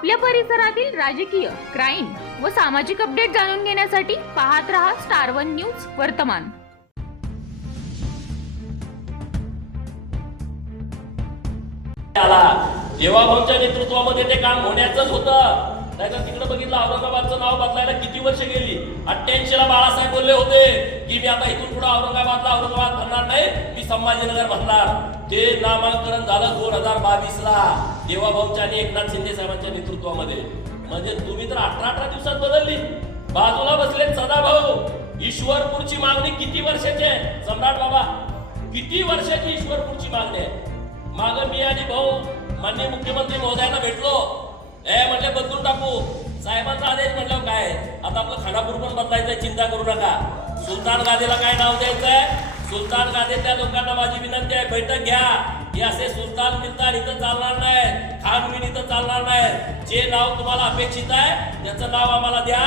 आपल्या परिसरातील राजकीय क्राईम व सामाजिक अपडेट जाणून घेण्यासाठी पाहत रहा स्टार वन न्यूज वर्तमान. आला. देवाभाऊच्या नेतृत्वामध्ये ते काम होण्याचंच होतं नाही तिकडे बघितलं औरंगाबादचं नाव बदलायला किती वर्ष गेली. अठ्ठ्याऐंशी ला बाळासाहेब बोलले होते की मी आता इथून पुढे औरंगाबादला औरंगाबाद भरणार नाही मी संभाजीनगर भरणार. ते नामांकन झालं दोन हजार बावीस ला देवाभाऊच्या आणि एकनाथ शिंदे साहेबांच्या नेतृत्वामध्ये. म्हणजे तुम्ही तर अठरा अठरा दिवसात बदलली. बाजूला बसले सदाभाऊ. ईश्वरपूरची मागणी किती वर्षाची आहे? सम्राट बाबा किती वर्षाची ईश्वरपूरची मागणी आहे? माग मी आणि भाऊ माननीय मुख्यमंत्री महोदयांना भेटलो. ए म्हटले बदलून टाकू. साहेबांचा आदेश म्हटलं काय? आता आपलं खानापूर पण बदलायचंय चिंता करू नका. सुलतान गादीला काय नाव द्यायचंय? सुलतान गादीतल्या लोकांना माझी विनंती आहे बैठक घ्या. हे असे सुलतान बिलतान इथं चालणार नाही. खानविन इथं चालणार नाही. जे नाव तुम्हाला अपेक्षित आहे त्याचं नाव आम्हाला द्या.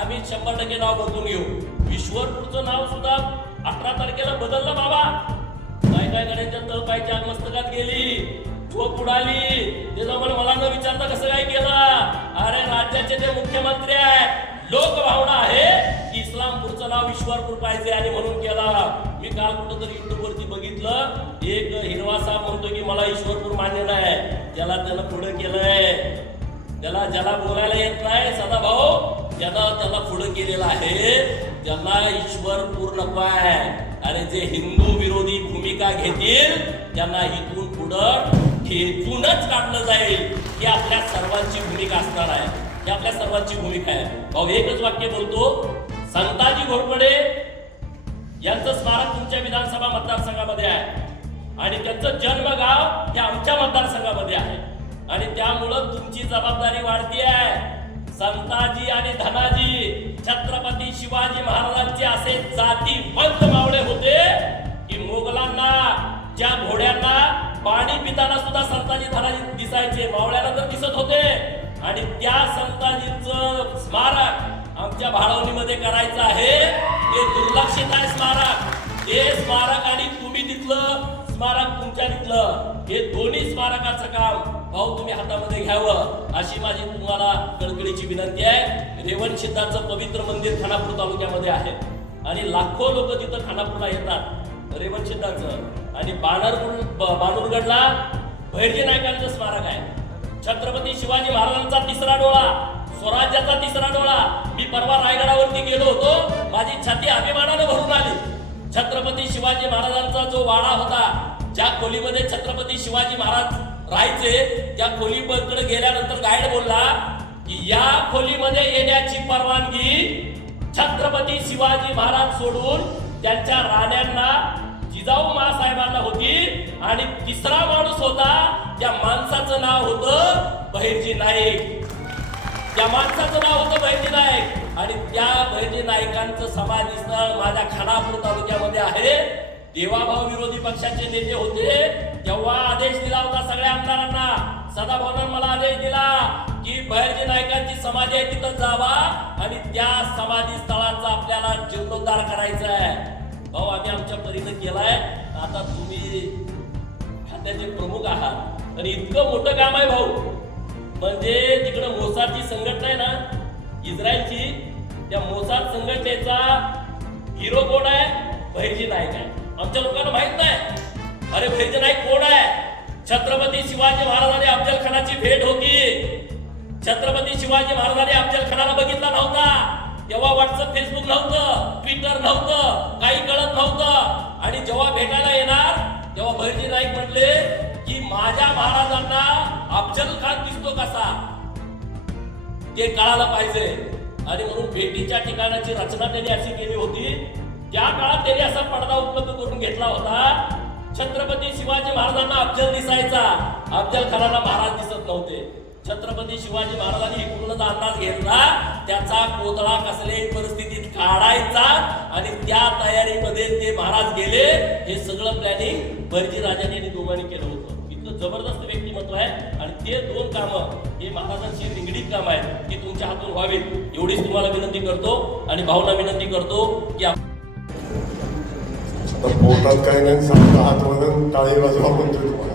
आम्ही शंभर टक्के नाव बदलून घेऊ. ईश्वरपूरचं नाव सुद्धा अठरा तारखेला बदललं बाबा. काय काय गड्यांच्या तळपायच्या मस्तकात गेली. झोप उडाली. त्याचा जाऊन मला न विचारता कसं काय केलं? अरे राज्याचे ते मुख्यमंत्री आहे लोकभावना आहे. मला इस्लामपूरचं ईश्वरपूर पाहिजे आणि म्हणून केला. मी काल कुठंतरी युट्यूबवरती बघितलं एक हिरवा साहेब म्हणतो की मला ईश्वरपूर मान्य नाही त्याला त्यानं पुढं केलंय. त्याला ज्याला बोलायला येत नाही सदा भाऊ ज्याला त्याला पुढं केलेलं आहे त्यांना ईश्वर पूर्ण आहे. आणि जे हिंदू विरोधी भूमिका घेतील त्यांना इथून पुढं खेचूनच काढलं जाईल. ही आपल्या सर्वांची भूमिका असणार आहे. ही आपल्या सर्वांची भूमिका आहे. भाऊ एकच वाक्य बोलतो संताजी घोरपडे यांचं स्मारक तुमच्या विधानसभा मतदारसंघामध्ये आहे. आणि त्यांचं जन्मगाव हे आमच्या मतदारसंघामध्ये आहे. आणि त्यामुळं तुमची जबाबदारी वाढती आहे संताजी आणि धनाजी छत्रपती शिवाजी महाराजांचे असे जातीवंत मावळे होते की मोगलांना ज्या घोड्यांना पाणी पिताना सुद्धा संताजी धनाजी दिसायचे. मावळ्याला तर दिसत होते. आणि त्या संताजीचं स्मारक आमच्या भाळवणीमध्ये करायचं आहे. ते दुर्लक्षित आहे स्मारक. हे स्मारक आणि तुम्ही तिथलं स्मारक तुमच्या तिथलं. हे दोन्ही स्मारकाचं काम भाऊ तुम्ही हातामध्ये घ्यावं अशी माझी तुम्हाला कळकळीची विनंती आहे. रेवण सिद्धाचं पवित्र मंदिर खानापूर तालुक्यामध्ये आहे. आणि लाखो लोक तिथं खानापूरला येतात. रेवण सिद्धाचं आणि बाणरपूर ब- बाणूरगडला भैरजी नायकांचं स्मारक आहे. छत्रपती शिवाजी महाराजांचा तिसरा डोळा स्वराज्याचा तिसरा डोळा परवा रायगडावरती गेलो होतो माझी छाती अभिमानानं भरून आली छत्रपती शिवाजी महाराजांचा जो वाडा होता ज्या खोलीमध्ये छत्रपती शिवाजी महाराज राहायचे त्या खोलीकडे गेल्यानंतर गाईड बोलला की या खोलीमध्ये येण्याची परवानगी छत्रपती शिवाजी महाराज सोडून त्यांच्या राण्यांना जिजाऊ साहेबांना होती आणि तिसरा माणूस होता त्या माणसाचं नाव होतं बहिर्जी नाईक. त्या माणसाचं नाव होतं बहिर्जी नाईक. आणि त्या बहिर्जी नाईकांचं समाधी स्थळ माझ्या खानापूर तालुक्यामध्ये आहे. देवाभाऊ विरोधी पक्षाचे नेते होते. तेव्हा आदेश दिला होता सगळ्या आमदारांना. सदाभाऊन मला आदेश दिला की बहिर्जी नायकांची समाधी आहे तिथं जावा. आणि त्या समाधी स्थळाचा आपल्याला जीर्णोद्धार करायचा आहे. भाऊ आम्ही आमच्या परीनं केलाय. आता तुम्ही खात्याचे प्रमुख आहात. आणि इतकं मोठं काम आहे भाऊ. म्हणजे तिकडं मोसारची संघटना आहे ना इस्रायलची त्या मोसाद संघटनेचा हिरो कोण आहे? भैरजी नाईक आहे. आमच्या लोकांना माहीत नाही. अरे भैरजी नाईक कोण आहे? छत्रपती शिवाजी महाराजांनी अफजल खानाची भेट होती. छत्रपती शिवाजी महाराजांनी अफजल खानाला बघितला नव्हता. तेव्हा व्हॉट्सअप फेसबुक नव्हतं ट्विटर नव्हतं काही कळत नव्हतं. आणि जेव्हा भेटायला येणार तेव्हा भैरजी नाईक म्हटले की माझ्या महाराजांना अफजल खान दिसतो कसा? ते कळायला पाहिजे. आणि म्हणून भेटीच्या ठिकाणाची रचना त्यांनी अशी केली होती. त्या काळात त्यांनी असा पडदा उपलब्ध करून घेतला होता छत्रपती शिवाजी महाराजांना अफजल दिसायचा. अफजल खानाला महाराज दिसत नव्हते. छत्रपती शिवाजी महाराजांनी इकडूनच अंदाज घेतला. त्याचा कोतळा कसल्याही परिस्थितीत काढायचा आणि त्या तयारीमध्ये ते महाराज गेले. हे सगळं प्लॅनिंग बर्जी राजाने दोघांनी केलं होतं. जबरदस्त व्यक्तिमत्व आहे आणि ते दोन कामं हे महाराजांची निगडीत काम आहेत ती तुमच्या हातून व्हावीत. एवढीच तुम्हाला विनंती करतो आणि भावना विनंती करतो की आप- पोटात नाही समजा हात वजन टाळी वाजवा म्हणतोय तुम्हाला.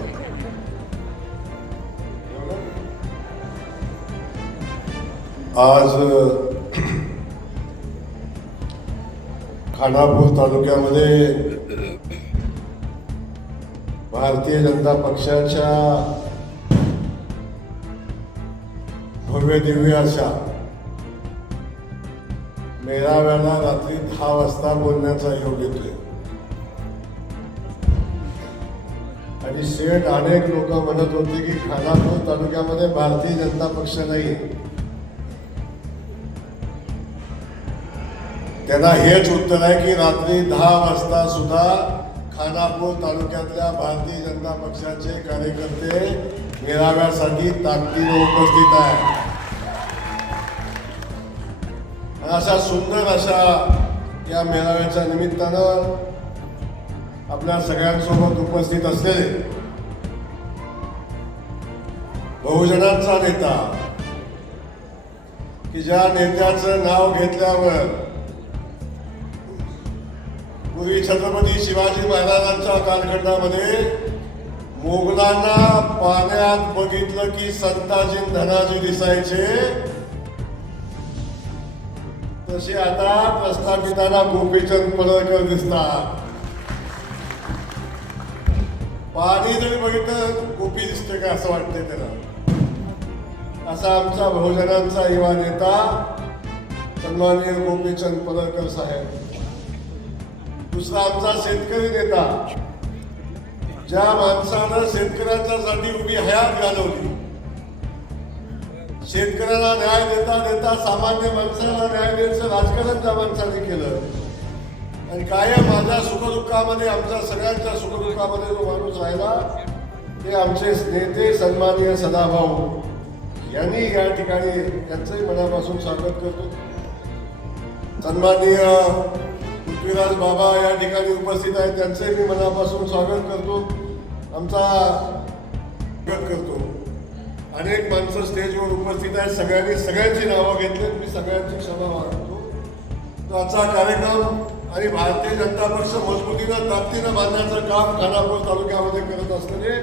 आज खानापूर तालुक्यामध्ये भारतीय जनता पक्षाच्या भव्य दिव्य अशा मेळाव्याला रात्री दहा वाजता बोलण्याचा योग येतोय. आणि शेठ अनेक लोक म्हणत होते की खानापूर तालुक्यामध्ये भारतीय जनता पक्ष नाही त्यांना हेच उत्तर आहे की रात्री दहा वाजता सुद्धा खानापूर तालुक्यातल्या भारतीय जनता पक्षाचे कार्यकर्ते मेळाव्यासाठी ताकदीने उपस्थित आहे अशा सुंदर अशा या मेळाव्याच्या निमित्तानं आपल्या सगळ्यांसोबत उपस्थित असलेले बहुजनांचा नेता की ज्या नेत्याचं नाव घेतल्यावर पूर्वी छत्रपती शिवाजी महाराजांच्या कालखंडामध्ये मोगलांना पाण्यात बघितलं की संताजी धनाजी दिसायचे. तसे आता प्रस्थापितांना गोपीचंद पडळकर दिसतात. पाणी जरी बघितलं गोपी दिसते का असं वाटतंय त्याला? असा आमचा बहुजनांचा युवा नेता सन्माननीय गोपीचंद पडळकर साहेब. दुसरा आमचा शेतकरी नेता. ज्या माणसानं शेतकऱ्यांच्यासाठी उभी हयात घालवली. शेतकऱ्याला न्याय देता देता सामान्य माणसाला न्याय द्यायचं राजकारण त्या माणसाने केलं. आणि कायम माझ्या सुखदुःखामध्ये आमच्या सगळ्यांच्या सुखदुःखामध्ये जो माणूस राहिला ते आमचे नेते सन्माननीय सदाभाऊ यांनी या ठिकाणी त्यांचंही मनापासून स्वागत करतो. सन्माननीय पृथ्वीराज बाबा या ठिकाणी उपस्थित आहेत. त्यांचे मी मनापासून स्वागत करतो. आमचा स्वागत करतो. अनेक माणसं स्टेजवर उपस्थित आहेत. सगळ्यांनी सगळ्यांची नावं घेतलीत मी सगळ्यांची क्षमा मागतो. तो आजचा कार्यक्रम आणि भारतीय जनता पक्ष मजबूतीनं ताकदीनं बांधण्याचं काम खानापूर तालुक्यामध्ये करत असलेले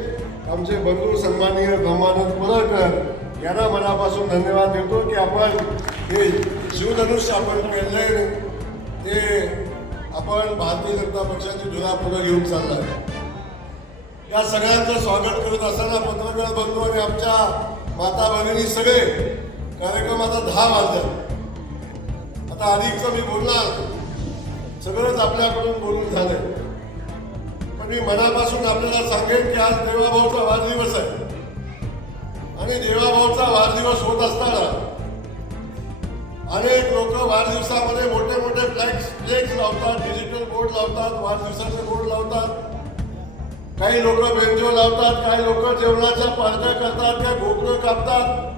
आमचे बंधू सन्माननीय ब्रह्मानंद पुरळकर यांना मनापासून धन्यवाद देतो की आपण हे शिवधनुष्य आपण केलंय ते आपण भारतीय जनता पक्षाची धुरा पुढे घेऊन चाललाय. या सगळ्यांचं स्वागत करत असताना पत्रकार बंधू आणि आमच्या माता भगिनी सगळे कार्यक्रम आता दहा वाजले आता अधिकचं मी बोलणार. सगळंच आपल्याकडून बोलून झालंय. पण मी मनापासून आपल्याला सांगेन की आज देवाभाऊचा वाढदिवस आहे. आणि देवाभाऊचा वाढदिवस होत असताना अनेक लोक वाढदिवसामध्ये मोठे मोठे फ्लॅक्स फ्लेक्स लावतात डिजिटल बोर्ड लावतात वाढदिवसाचे बोर्ड लावतात. काही लोक बेंचो लावतात काही लोक जेवणाच्या पार्ट्या करतात काही भोकरं कापतात.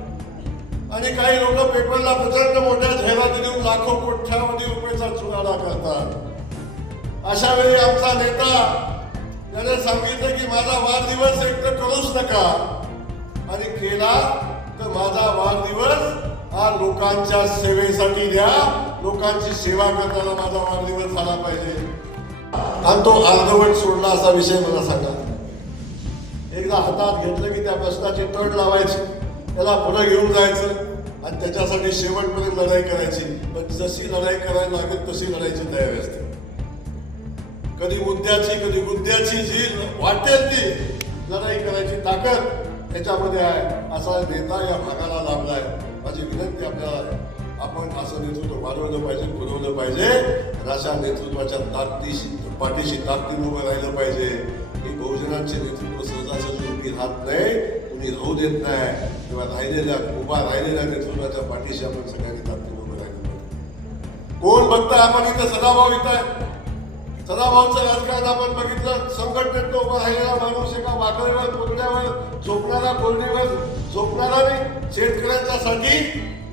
आणि काही लोक पेपरला प्रचंड मोठ्या जाहिराती देऊन लाखो कोट्यावधी रुपयेचा चुराडा करतात. अशा वेळी आमचा नेता त्याने सांगितलं की माझा वाढदिवस एक तर करूच नका. आणि केला तर माझा वाढदिवस हा लोकांच्या सेवेसाठी द्या. लोकांची सेवा करताना माझा वाढदिवस झाला पाहिजे. आणि तो अर्धवट सोडला असा विषय मला सांगा. एकदा हातात घेतलं की त्या प्रश्नाची तड लावायची. त्याला पुढे घेऊन जायचं. आणि त्याच्यासाठी शेवटपर्यंत लढाई करायची. पण जशी लढाई करायला लागेल तशी लढायची तयारी असते. कधी मुद्द्याची कधी मुद्द्याची जी वाटेल ती लढाई करायची ताकद त्याच्यामध्ये आहे. असा नेता या भागाला आहे. माझी विनंती आपल्याला आपण असं नेतृत्व वाढवलं पाहिजे फुलवलं पाहिजे. अशा नेतृत्वाच्या ताकदीशी पाठीशी ताकदीनं उभं राहिलं पाहिजे. हे बहुजनांचे नेतृत्व सहजासहजी उभी राहत नाही तुम्ही राहू देत नाही. किंवा राहिलेल्या उभा राहिलेल्या नेतृत्वाच्या पाठीशी आपण सगळ्यांनी ताकदीनं उभं राहिलं पाहिजे. कोण बघताय आपण इथं सदाभाव इथं? सदाभाऊचं राजकारण आपण बघितलं. संघटनेत तो उभा राहिलेला माणूस एका वाकरीवर पुतण्यावर झोपणारा कोंडीवर झोपणारा नाही शेतकऱ्यांच्यासाठी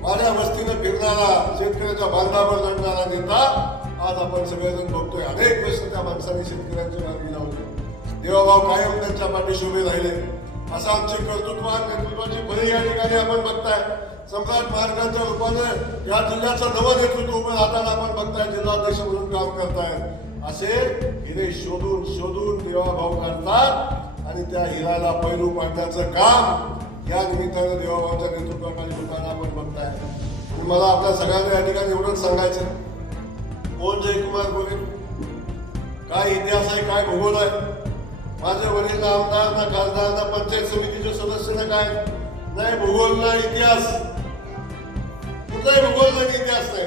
माझ्या वस्तीनं फिरणारा शेतकऱ्याच्या बांधावर लढणारा नेता आज आपण सगळेजण बघतोय. अनेक प्रश्न त्या माणसाने शेतकऱ्यांच्या मार्गी लावले देवाभाऊ कायम त्यांच्या पाठीशी उभे राहिले. असं आमचे कर्तृत्वान नेतृत्वाची भरी या ठिकाणी आपण बघताय. सम्राट महाराजांच्या रूपाने या जिल्ह्याचं नवं नेतृत्व उभं राहताना आपण बघताय. जिल्हाध्यक्ष म्हणून काम करताय असे हिरे शोधून शोधून देवाभाव काढतात आणि त्या हिराला पैलू पाडण्याचं काम या निमित्तानं देवाभाऊच्या नेतृत्वाखाली लोकांना आपण बघताय आणि मला आपल्या सगळ्यांना या ठिकाणी एवढंच सांगायचं कोण जयकुमार गोरे काय इतिहास आहे काय भूगोल आहे? माझे वडील ना आमदार ना खासदार ना पंचायत समितीचे सदस्य ना काय? नाही भूगोल ना इतिहास. कुठलाही भूगोल नाही इतिहास नाही.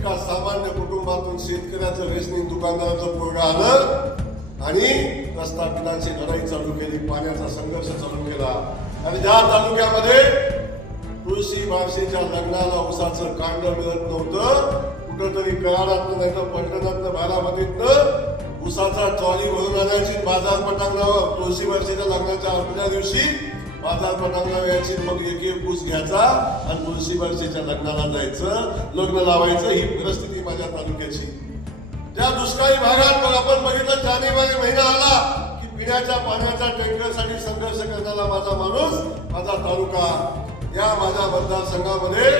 एका सामान्य कुटुंबातून शेतकऱ्याचं रेशनिंग दुकानदाराचं पोरगा आलं आणि प्रस्थापितांची लढाई चालू केली पाण्याचा संघर्ष चालू केला. आणि ज्या तालुक्यामध्ये तुळशी बारशीच्या लग्नाला उसाचं कांड मिळत नव्हतं कुठंतरी कराडातनं नाही तर पटणातनं बारामतीतनं उसाचा ट्रॉली भरून आणायची बाजार पटांगणावर तुळशी बारशीच्या लग्नाच्या आदल्या दिवशी बाजार यायची मग एक एक ऊस घ्यायचा आणि तुळशी लग्नाला जायचं लग्न लावायचं ही परिस्थिती माझ्या तालुक्याची. त्या दुष्काळी भागात मग आपण बघितलं जानेवारी महिना आला की पिण्याच्या पाण्याच्या टँकरसाठी संघर्ष करणारा माझा माणूस माझा तालुका. या माझ्या मतदारसंघामध्ये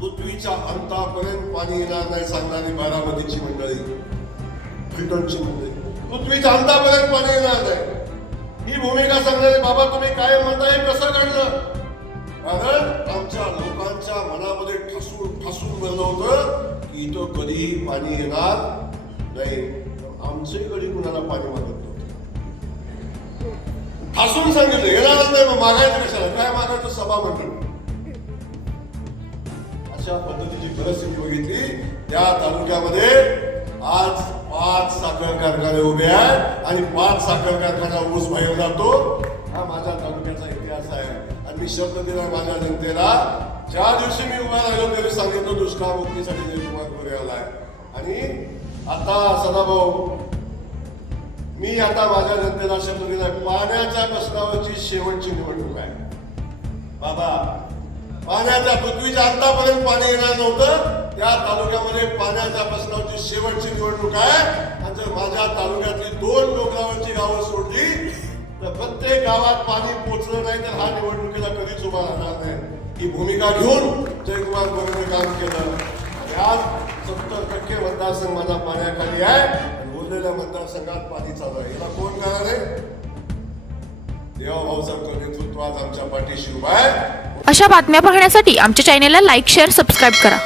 पृथ्वीच्या अंतापर्यंत पाणी येणार नाही सांगणारी बारामतीची मंडळी ब्रिटनची मंडळी. पृथ्वीच्या अंतापर्यंत पाणी येणार नाही. ही भूमिका सांगणारे बाबा तुम्ही काय म्हणताय कसं घडलं? कारण आमच्या लोकांच्या मनामध्ये ठसून ठसून भरलं होतं की इथं कधीही पाणी येणार नाही. आमचे कधी कुणाला पाणी मागत नव्हतं. ठासून सांगितलं येणारच नाही मग मागायचं कशाला? काय मागायचं? सभा मंडळ अशा पद्धतीची परिस्थिती बघितली. त्या तालुक्यामध्ये आज पाच साखर कारखाने उभे आहेत आणि पाच साखर कारखाना ऊस बाहेर जातो हा माझ्या तालुक्याचा इतिहास आहे. आणि मी शब्द दिला माझ्या जनतेला. ज्या दिवशी मी उभा राहिलो त्यावेळी सांगितलं दुष्काळ मुक्तीसाठी जयकुमार गोरे आलाय. आणि आता सदाभाऊ मी आता माझ्या जनतेला शब्द दिलाय पाण्याच्या प्रश्नावरची शेवटची निवडणूक आहे. बाबा पाण्याच्या पृथ्वीच्या अंतापर्यंत पाणी येणार नव्हतं. त्या तालुक्यामध्ये पाण्याच्या प्रश्नावरची शेवटची निवडणूक आहे. आणि जर माझ्या तालुक्यातली दोन डोंगरावरची गावं सोडली तर प्रत्येक गावात पाणी पोचलं नाही तर हा निवडणुकीला कधीच उभा राहणार नाही. ही भूमिका घेऊन जयकुमार गोरेने काम केलं. आज सत्तर टक्के मतदारसंघ माझा पाण्याखाली आहे. उरलेल्या मतदारसंघात पाणी चालू आहे. याला कोण करणार आहे? आमच्या आहे. अशा बातम्या पाहण्यासाठी आमच्या चॅनेलला लाईक शेअर सबस्क्राईब करा.